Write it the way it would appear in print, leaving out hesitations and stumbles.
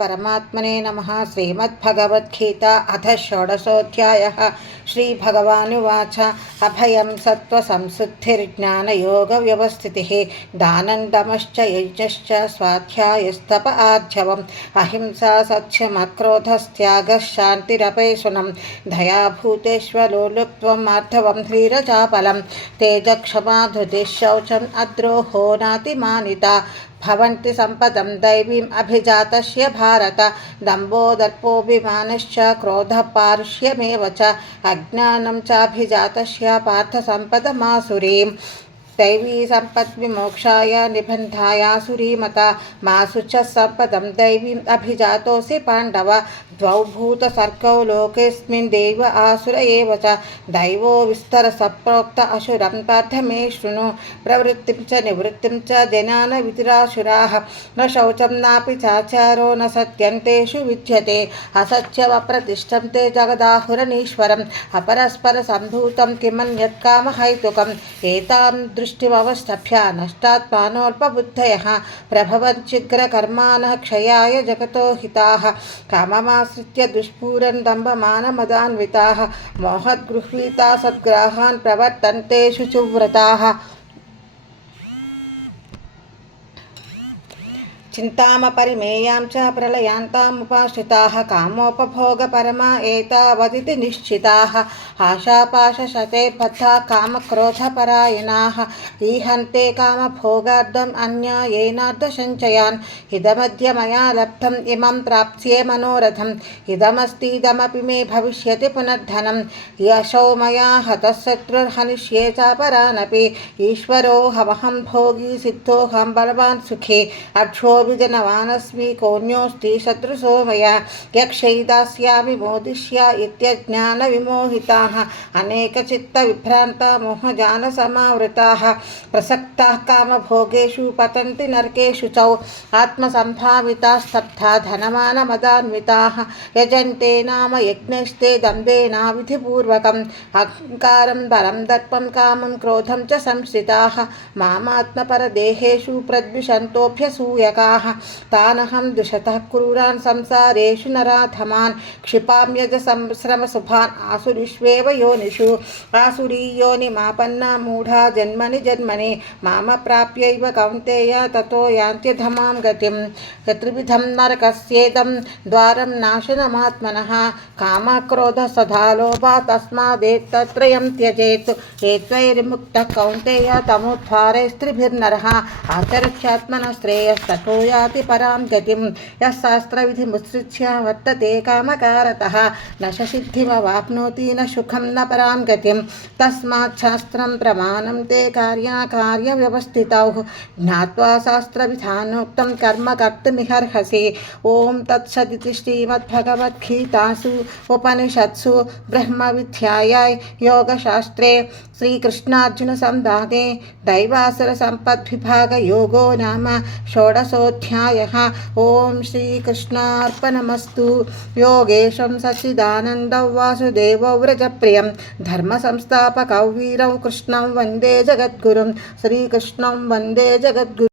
परमात्मने नमः। श्रीमद्भगवद्गीता अथ षोडशोऽध्यायः। श्रीभगवानुवाच अभयं सत्त्वसंशुद्धिर्ज्ञानयोगव्यवस्थितिः दानं दमश्च यज्ञश्च स्वाध्यायस्तप आर्जवम् अहिंसा सत्यमक्रोधस्त्यागः शान्तिरपैशुनं दया भूतेष्वलोलुप्त्वम् मार्दवं ह्रीरचापलं तेजक्षमा धृतिः शौचम् अद्रोहो नातिमानिता भवन्ति सम्पदं दैवीम् अभिजातस्य भारत दम्भो दर्पोऽभिमानश्च क्रोधः पारुष्यमेव च अज्ञानं चाभिजातस्य पार्थ सम्पदमासुरीम् दैवी सम्पद्विमोक्षाय निबन्धायासुरीमता मासु च सम्पदं दैवीम् अभिजातोऽसि पाण्डव द्वौ भूतसर्गौ लोकेऽस्मिन् देव आसुर एव च दैवो विस्तरसप्रोक्त असुरं पार्थ मे शृणु प्रवृत्तिं च निवृत्तिं च जनान वितिरासुराः न शौचं नापि चाचारो न सत्यं तेषु विद्यते असत्यमप्रतिष्ठं ते जगदाहुरनीश्वरम् अपरस्परसम्भूतं किमन्यत्कामहैतुकम् एतां दृष्टिमवस्तभ्य नष्टात्मानोऽल्पबुद्धयः प्रभवञ्चिग्रकर्माणः क्षयाय जगतो हिताः काममाश्रित्य दुष्पूरन् दम्भमानमदान्विताः मोहद्गृहीता सद्ग्राहान् प्रवर्तन्ते शुचिव्रताः चिन्तामपरिमेयां च प्रलयान्तामुपाश्रिताः कामोपभोगपरमा एतावदिति निश्चिताः आशापाशशते बद्धा कामक्रोधपरायणाः ईहन्ते कामभोगार्थम् अन्यायेनार्थसञ्चयान् इदमद्य मया लब्धम् इमं प्राप्स्ये मनोरथम् इदमस्तीदमपि मे भविष्यति पुनर्धनं यशो मया हतः शत्रुर्हनिष्ये चापरानपि ईश्वरोऽहमहं भोगी सिद्धोऽहं बलवान् सुखी अक्षो विजनवानस्मि कोऽन्योऽस्ति शत्रुसो मया यक्षैदास्यामि मोदिष्य इत्यज्ञानविमोहिताः अनेकचित्तविभ्रान्ता मोहजालसमावृताः प्रसक्ताः कामभोगेषु पतन्ति नरकेषु च आत्मसम्भाविताः स्तब्धा धनमानमदान्विताः यजन्ते नाम यज्ञैस्ते दम्भेनाविधिपूर्वकम् अहङ्कारं बलं दर्पं कामं क्रोधं च संश्रिताः मामात्मपरदेहेषु प्रद्विषन्तोऽभ्यसूयकाः तानहं द्विषतः क्रूरान् संसारेषु नराधमान् क्षिपाम्यजसंश्रमशुभान् आसुरीष्वेव योनिषु आसुरीयोनिमापन्ना मूढा जन्मनि जन्मनि मामप्राप्यैव कौन्तेय ततो यान्त्यधमां गतिं त्रिविधं नरकस्येदं द्वारं नाशनमात्मनः कामक्रोधसधा लोभा तस्मादेतत्त्रयं त्यजेत् एत्वैर्मुक्तः कौन्तेय तमोद्वारैस्त्रिभिर्नरः आचरत्यात्मनः श्रेयस्ततो याति परां गतिं यः शास्त्रविधिमुत्सृज्य वर्तते कामकारतः न सिद्धिमवाप्नोति न सुखं न परां गतिं तस्मात् शास्त्रं प्रमाणं ते कार्याकार्यव्यवस्थितौ ज्ञात्वा शास्त्रविधानोक्तं कर्म कर्तुमिहर्हसि। ॐ तत्सदिति श्रीमद्भगवद्गीतासु उपनिषत्सु ब्रह्मविद्यायां योगशास्त्रे श्रीकृष्णार्जुनसंवादे दैवासुरसम्पद्विभागयोगो नाम षोडशोऽध्यायः। ॐ श्रीकृष्णार्पणमस्तु। योगेशं सच्चिदानन्दं वासुदेवौ व्रजप्रियं धर्मसंस्थापकौ वीरौ कृष्णं वन्दे जगद्गुरुं श्रीकृष्णं वन्दे जगद्गुरुम्।